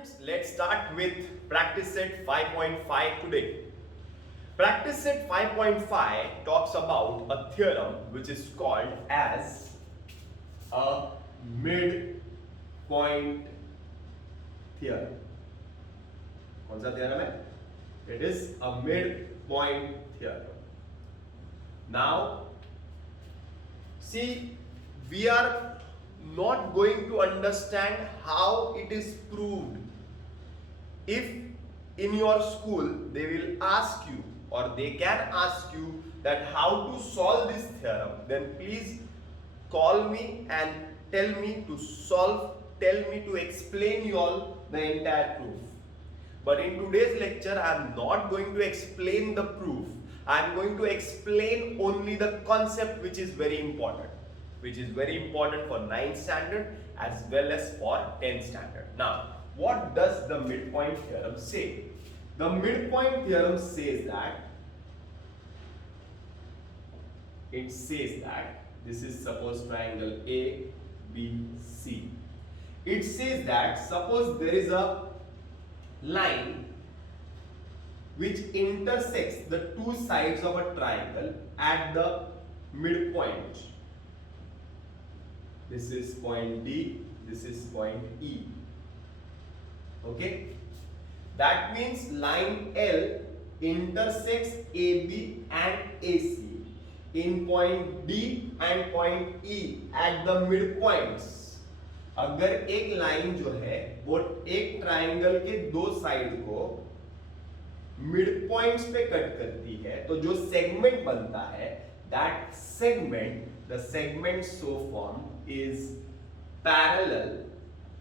students, let's start with practice set 5.5 today. Practice set 5.5 talks about a theorem which is called as a midpoint theorem. कौन सा theorem है? It is a midpoint theorem. Now, see, we are not going to understand how it is proved. If in your school they will ask you or they can ask you that how to solve this theorem, then please call me and tell me to solve, tell me to explain you all the entire proof. But in today's lecture I am not going to explain the proof. I am going to explain only the concept, which is very important. Which is very important for 9th standard as well as for 10th standard. Now, what does the midpoint theorem say? The midpoint theorem says that this is suppose triangle A, B, C. It says that suppose there is a line which intersects the two sides of a triangle at the midpoint. This is point D, this is point E. Okay? That means line L intersects AB and AC in point D and point E at the midpoints. अगर एक line जो है वो एक triangle के दो side को mid points पे कट करती है, तो जो सेगमेंट बनता है, that segment, the segment so formed is parallel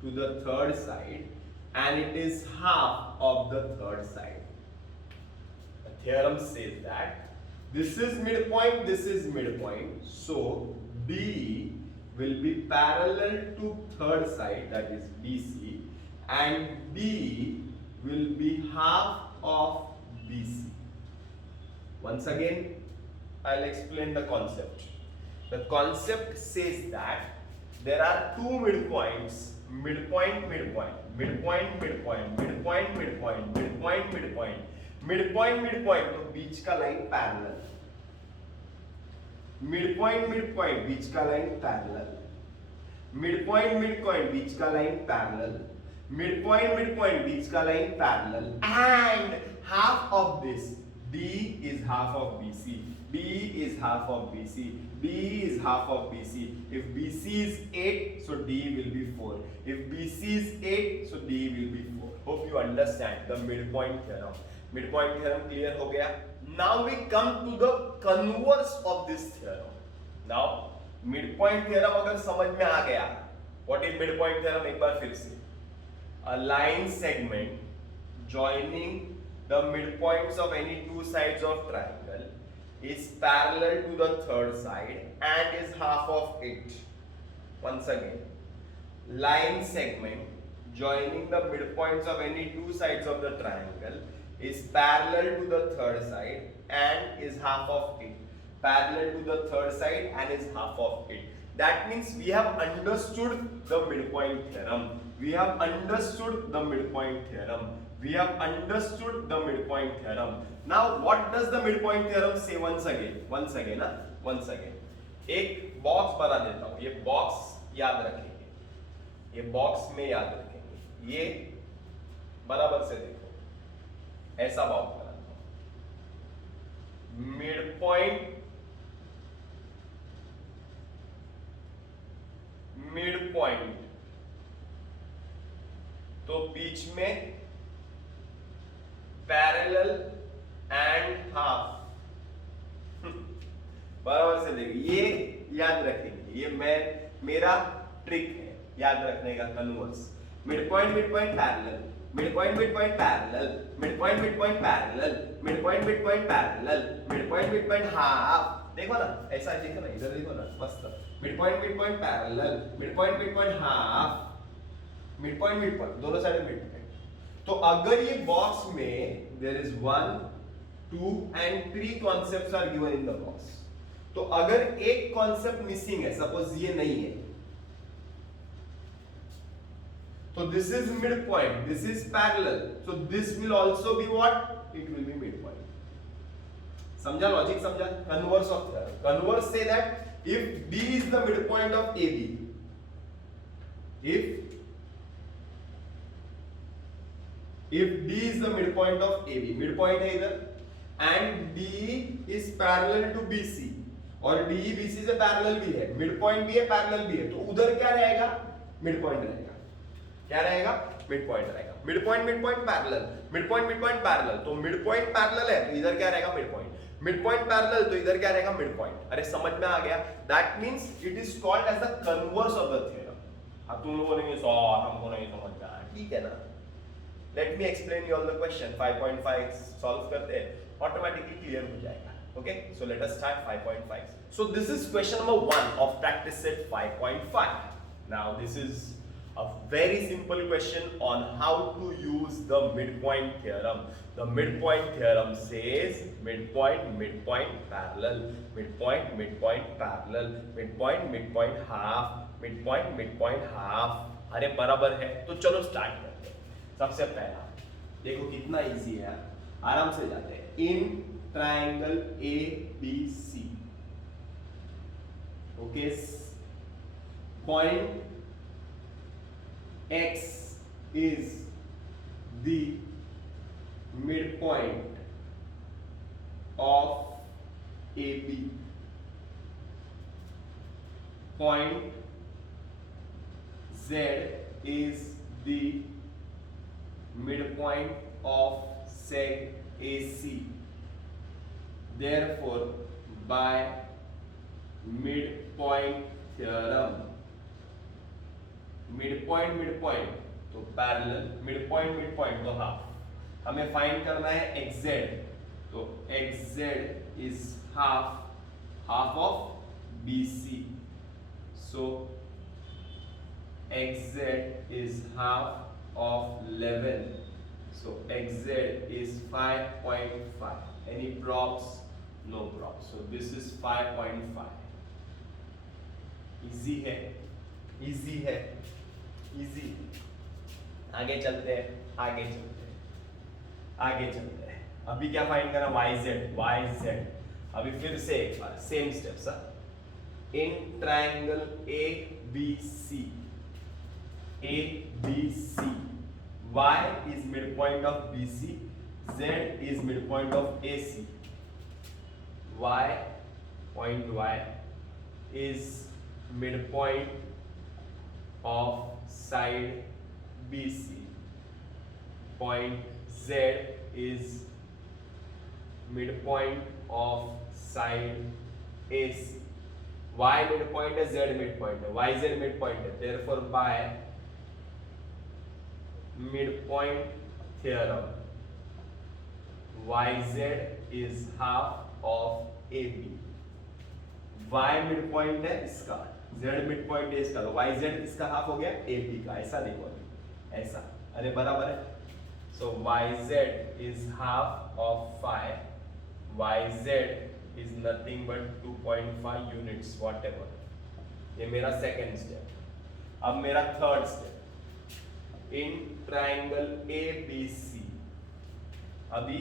to the third side and it is half of the third side. The theorem says that this is midpoint, this is midpoint, so D will be parallel to third side, that is BC, and D will be half of BC. Once again, I'll explain the concept. The concept says that there are two midpoints, midpoint, midpoint, midpoint, midpoint, midpoint, midpoint, midpoint, midpoint, midpoint, midpoint, तो बीच का line parallel, midpoint, midpoint, बीच का line parallel, midpoint, midpoint, बीच का line parallel, midpoint, midpoint, बीच का line parallel, and half of this, D is half of BC, B is half of BC, B is half of BC. If BC is 8, so D will be 4. If BC is 8, so D will be 4. Hope you understand the midpoint theorem. Midpoint theorem clear हो गया? Now we come to the converse of this theorem. Now midpoint theorem अगर समझ में आ गया, what is midpoint theorem एक बार फिर से? A line segment joining the midpoints of any two sides of triangle is parallel to the third side and is half of it. Once again, line segment joining the midpoints of any two sides of the triangle is parallel to the third side and is half of it. Parallel to the third side and is half of it. That means we have understood the midpoint theorem. We have understood the midpoint theorem. We have understood the midpoint theorem. Now what does the midpoint theorem say? Once again, once again. एक box बना देता हूं, ये box याद रखेंगे, ये box में याद रखेंगे, ये बराबर से देखो, ऐसा बॉक्स बनाता हूं, midpoint, midpoint, तो बीच में पैरेलल एंड हाफ, बराबर से देखिए, ये याद रखेंगे, ये मेरा ट्रिक है याद रखने का, converse, midpoint midpoint parallel, midpoint midpoint parallel, midpoint midpoint parallel, midpoint midpoint parallel, midpoint midpoint half, देखो ना, ऐसा देखो ना, इधर देखो ना, मस्त, midpoint midpoint parallel, midpoint midpoint half, midpoint midpoint, दोनों साइड मिडपॉइंट. तो अगर ये बॉक्स में there is 1, 2 and 3 concepts are given in the box, तो अगर एक कॉन्सेप्ट मिसिंग है, सपोज ये नहीं है, So this is midpoint, this is parallel, so this will also be what? It will be midpoint. समझा लॉजिक? समझा? Converse of theorem. Converse say that if D is the midpoint of AB, if D is the midpoint of AB, midpoint है इधर, and D is parallel to BC, और D BC से parallel भी है, midpoint भी है, parallel भी है, तो उधर क्या रहेगा? मिडपॉइंट रहेगा. क्या रहेगा? मिडपॉइंट रहेगा. Midpoint midpoint parallel, midpoint midpoint parallel, तो मिडपॉइंट पैरेलल है तो इधर क्या रहेगा? मिडपॉइंट. मिडपॉइंट पैरेलल तो इधर क्या रहेगा? मिडपॉइंट. अरे समझ में आ गया? That means it is called as the converse of the theorem. अब तुम लोग बोलेंगे सर हमको नहीं समझ में आया. ठीक है ना? Let me explain you all the question. 5.5 solve करते हैं, ऑटोमेटिकली क्लियर हो जाएगा. Okay, so let us start 5.5. So this is question number 1 of practice set 5.5. Now this is a very simple question on how to use the midpoint theorem. The midpoint theorem says midpoint midpoint parallel, midpoint midpoint parallel, midpoint midpoint half, midpoint midpoint half. अरे बराबर है. तो चलो start करते हैं. सबसे पहला देखो कितना इजी है, आराम से जाते हैं. इन triangle ABC, okay, point X is the midpoint of AB, point Z is the midpoint of seg AC. Therefore, by midpoint theorem, midpoint midpoint तो parallel, midpoint midpoint तो half. हमें find करना है xz, तो xz is half of BC. So xz is half of 11. So xz is 5.5. Any props? No props. So this is 5.5. Easy है, easy है, easy. आगे चलते हैं, आगे चलते हैं, आगे चलते हैं. अभी क्या फाइंड करना? YZ. अभी फिर से एक बार same steps. In triangle ABC, Y is midpoint of BC, Z is midpoint of AC. Point Y is midpoint of side BC. Point Z is midpoint of side AC. Y midpoint है, Z midpoint है, YZ midpoint है. Therefore by midpoint theorem, YZ is half of AB. Y midpoint है इसका, Z midpoint है इसका, तो YZ इसका half हो गया AB का. ऐसा देखो अभी, ऐसा. अरे बराबर है. So YZ is half of 5. YZ is nothing but 2.5 units whatever. ये मेरा सेकेंड स्टेप. अब मेरा थर्ड स्टेप. इन ट्रायंगल ABC, अभी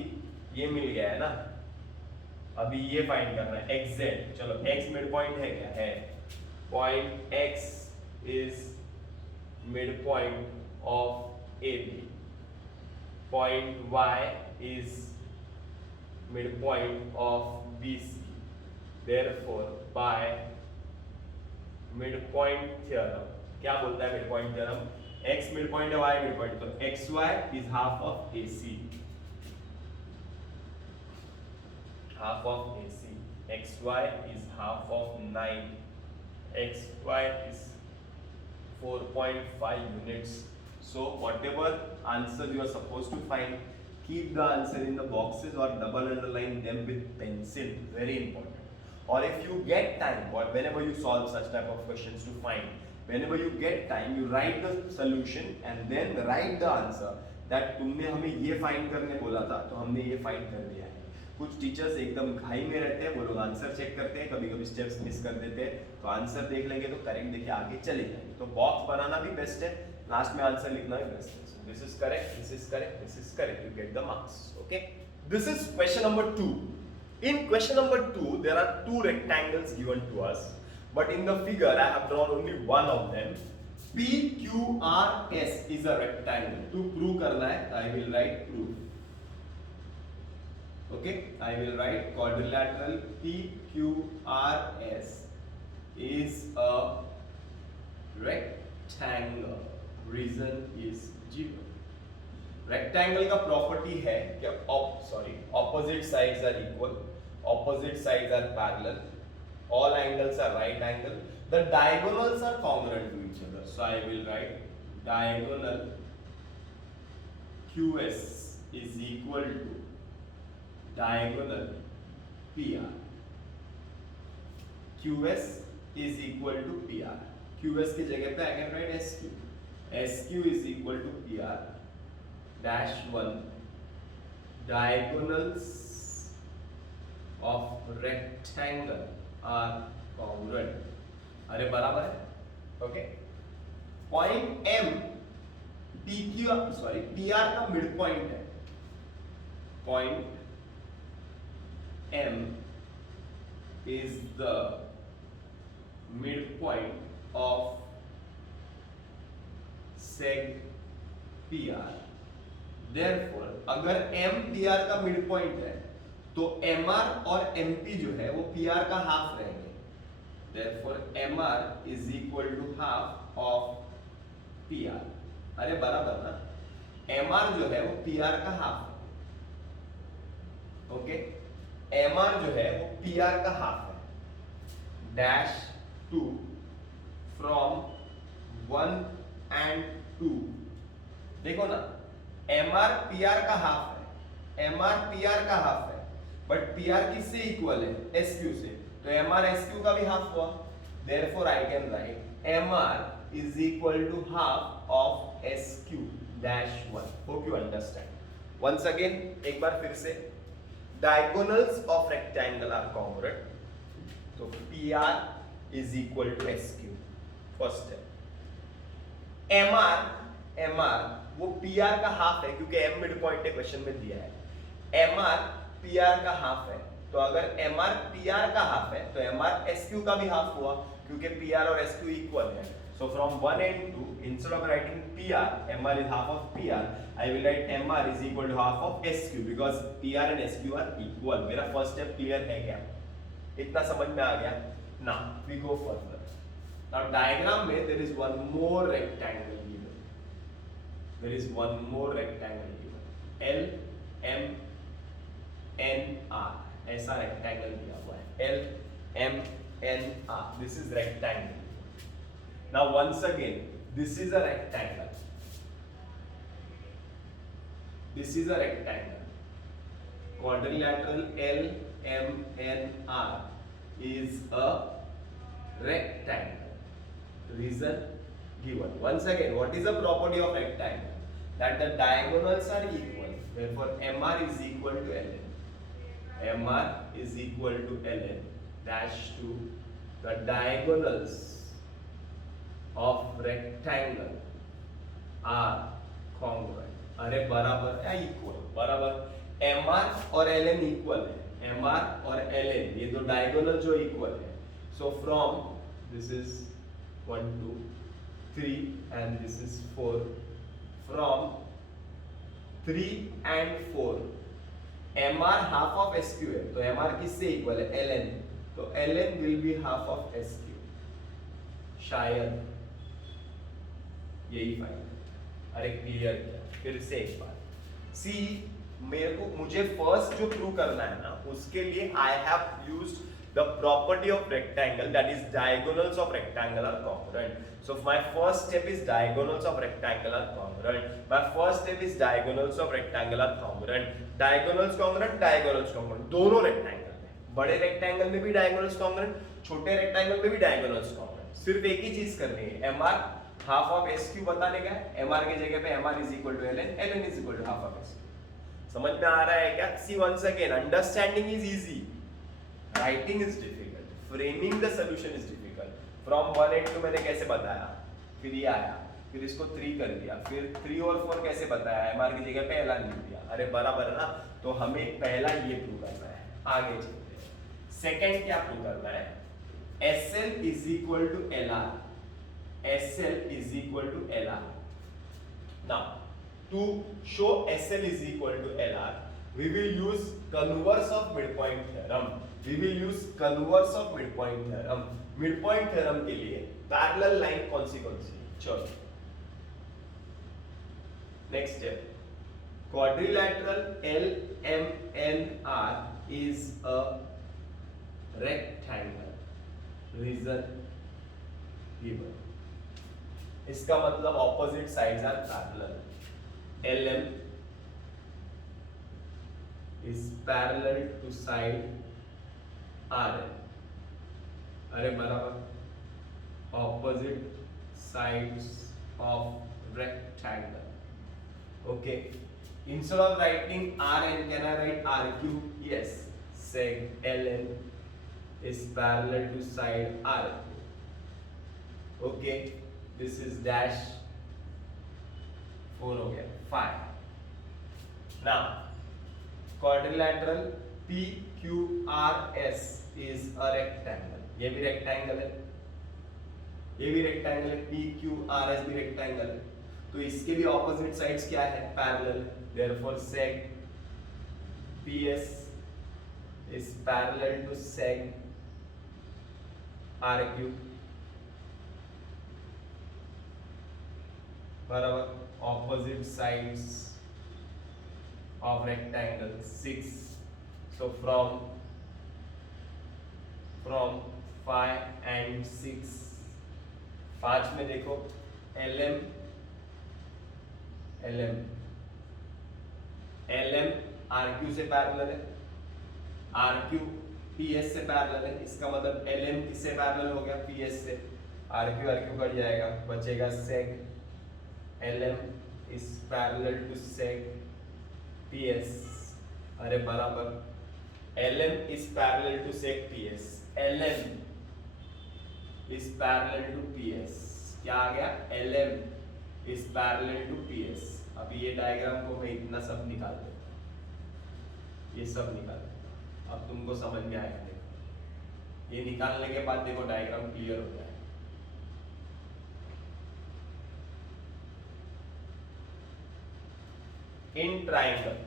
ये मिल गया है ना, अभी ये फाइंड करना है xz. चलो x मिड पॉइंट है क्या? है. Point x is mid point of AB. Point y is mid point of BC. Therefore by mid point theorem, क्या बोलता है mid point theorem? x mid point है, y मिड पॉइंट, तो xy is half of AC. half of AC. xy is half of 9. xy is 4.5 units. So whatever answer you are supposed to find, keep the answer in the boxes or double underline them with pencil. Very important. Or if you get time, or whenever you solve such type of questions to find, whenever you get time, you write the solution and then write the answer. That तुमने हमें ये find करने बोला था, तो हमने ये find कर दिया है. कुछ टीचर्स एकदम घाई में रहते हैं, वो लोग आंसर चेक करते हैं, कभी कभी स्टेप्स मिस कर देते हैं, तो आंसर देख लेंगे तो करेक्ट देखे आगे चले जाएंगे. तो बॉक्स बनाना भी बेस्ट है, लास्ट में आंसर लिखना है best. This is correct, this is correct, this is correct, you get the marks. Okay, this is question number 2. In question number 2, there are two rectangles given to us, but in the figure I have drawn only one of them. PQRS is a rectangle. To prove करना है, I will write proof. Okay, I will write quadrilateral PQRS is a rectangle. Reason is given. Rectangle का property है कि opposite sides are equal, opposite sides are parallel, all angles are right angle, the diagonals are congruent to each other. So I will write diagonal QS is equal to diagonal PR. QS is equal to PR. QS की जगह पे I can write SQ. SQ is equal to PR dash 1 diagonals of rectangle are congruent. अरे बराबर है. Okay, point M PR का mid point है. Point M is the midpoint of seg PR. Therefore, अगर M PR का mid point है तो MR और MP जो है वो PR का हाफ रहेंगे. Therefore, MR is equal to half of PR. अरे बराबर ना, MR जो है वो PR का हाफ है. ओके, MR जो है वो PR का हाफ है. Dash 2 from 1 and 2. देखो ना, MR PR का हाफ है, MR PR का हाफ है, बट PR किससे इक्वल है? SQ से. तो MR SQ का भी हाफ हुआ. Therefore I can write MR is equal to half of SQ dash 1. Hope you understand. Once again, एक बार फिर से, diagonals of rectangle are congruent. तो PR is equal to SQ. First step. MR वो PR का half है क्योंकि M mid point है, question में दिया है. MR PR का हाफ है, तो अगर MR PR का हाफ है तो MR SQ का भी हाफ हुआ क्योंकि PR और SQ इक्वल है. So from 1 and 2, instead of writing PR, MR is half of PR, I will write MR is equal to half of SQ because PR and SQ are equal. मेरा first step clear है क्या? इतना समझ में आ गया? Now we go further. Now diagram में there is one more rectangle given. There is one more rectangle given. L M N R. ऐसा rectangle दिया हुआ है. L M N R. This is rectangle. Now once again, this is a rectangle. This is a rectangle. Quadrilateral L M N R is a rectangle. Reason given. Once again, what is the property of rectangle? That the diagonals are equal. Therefore, MR is equal to LN. MR is equal to LN dash 2. The diagonals of rectangle are congruent. अरे बराबर या equal? बराबर. MR और LN equal है. MR और LN ये दो diagonal जो equal है. So from this is 1 2 3 and this is 4. From 3 and 4, MR half of SQ है, तो MR किससे इक्वल है? LN. तो LN will be half of SQ. शायद यही फाइंड. अरे क्लियर किया. फिर से एक बार. सी मुझे फर्स्ट जो प्रूव करना है ना, उसके लिए I have used the property of rectangle, that is diagonals of rectangle are congruent. So my first step is diagonals of rectangle are congruent. My first step is diagonals of rectangle are congruent. Diagonals congruent, diagonals congruent. दोनों rectangle में, बड़े rectangle में भी diagonals congruent, छोटे rectangle में भी diagonals congruent. सिर्फ एक ही चीज करनी है, MR half of SQ बताने का है. MR की जगह पे MR is equal to LN, LN is equal to half of SQ. समझ में आ रहा है क्या? See once again, understanding is easy. Writing is difficult. Framing the solution is difficult. From 1 and 2 मैंने कैसे बताया? फिर ये आया. फिर इसको 3 कर दिया, फिर 3 और 4 कैसे बताया, MR की जगह पे LR लिख दिया। अरे बराबर ना, तो हमें पहला ये प्रूव करना है। आगे चलते हैं, सेकंड क्या प्रूव करना है, SL is equal to LR, SL is equal to LR। Now to show SL is equal to LR, we will use converse of midpoint theorem. We will use converse of midpoint theorem. Midpoint theorem के लिए parallel line कौन सी चलो next step, quadrilateral LMNR is a rectangle, reason given. इसका मतलब opposite sides are parallel. LM is parallel to side RN. अरे बराबर, opposite sides of rectangle. Okay. Instead of writing RN, can I write RQ? Yes. Seg LN is parallel to side RQ. Okay. This is dash 4 हो गया, 5. Now quadrilateral PQRS is a rectangle. ये भी rectangle है, ये भी rectangle है, PQRS भी rectangle है, तो इसके भी opposite sides क्या है, parallel. Therefore seg PS is parallel to seg RQ. बराबर, opposite sides of rectangle 6. So from 5 and 6, 5 में देखो LM RQ से पैरेलल है, RQ PS से पैरेलल है, इसका मतलब LM किससे पैरेलल हो गया, PS से. RQ कट जाएगा, बचेगा sec LM is parallel to sec PS. अरे बराबर, LM is parallel to sec PS, LM is parallel to PS. क्या आ गया, LM is parallel to PS. अभी ये डायग्राम को मैं इतना सब निकाल देता हूँ, ये सब निकाल देता हूँ, अब तुमको समझ में आएगा. देखो ये निकालने के बाद देखो डायग्राम क्लियर हो जाए. In triangle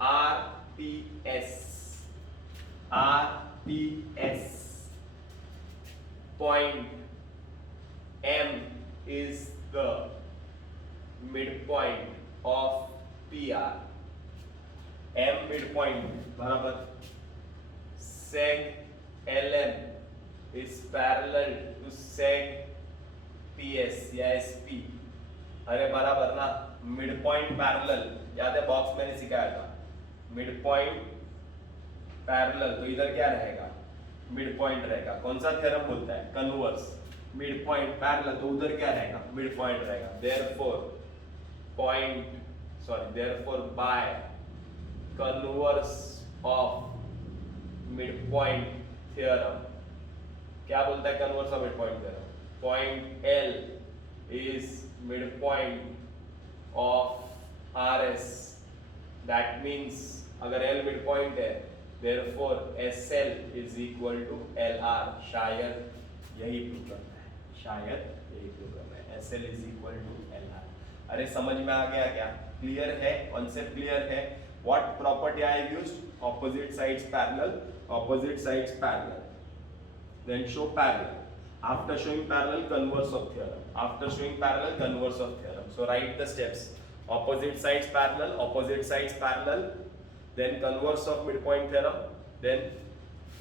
RPS point M is the midpoint of PR. M midpoint बराबर sec LM is parallel to sec PS या SP. अरे बराबर ना, मिड पॉइंट पैरेलल, याद है बॉक्स मैंने सिखाया था, मिड पॉइंट पैरेलल, तो इधर क्या रहेगा, मिड पॉइंट रहेगा. कौन सा थ्योरम बोलता है, कन्वर्स. मिड पॉइंट पैरेलल, तो उधर क्या रहेगा, मिड पॉइंट रहेगा. therefore by converse of mid point theorem, क्या बोलता है converse of mid point theorem, point L is midpoint of RS. That means अगर L midpoint है, therefore SL is equal to LR. शायद यही प्रूव करना है, SL is equal to LR. अरे समझ में आ गया क्या, क्लियर है, कॉन्सेप्ट क्लियर है. What property I have used, opposite sides parallel, then show parallel. After showing parallel, converse of theorem. After showing parallel, converse of theorem. So write the steps. Opposite sides parallel, then converse of midpoint theorem, then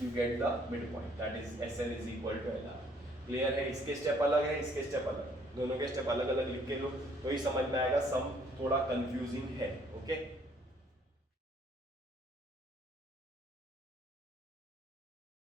you get the midpoint. That is SL is equal to LR. Clear है, इसके step अलग है, इसके step अलग, दोनों के step अलग अलग लिख के लो तो ही समझ में आएगा. सम थोड़ा कंफ्यूजिंग है. ओके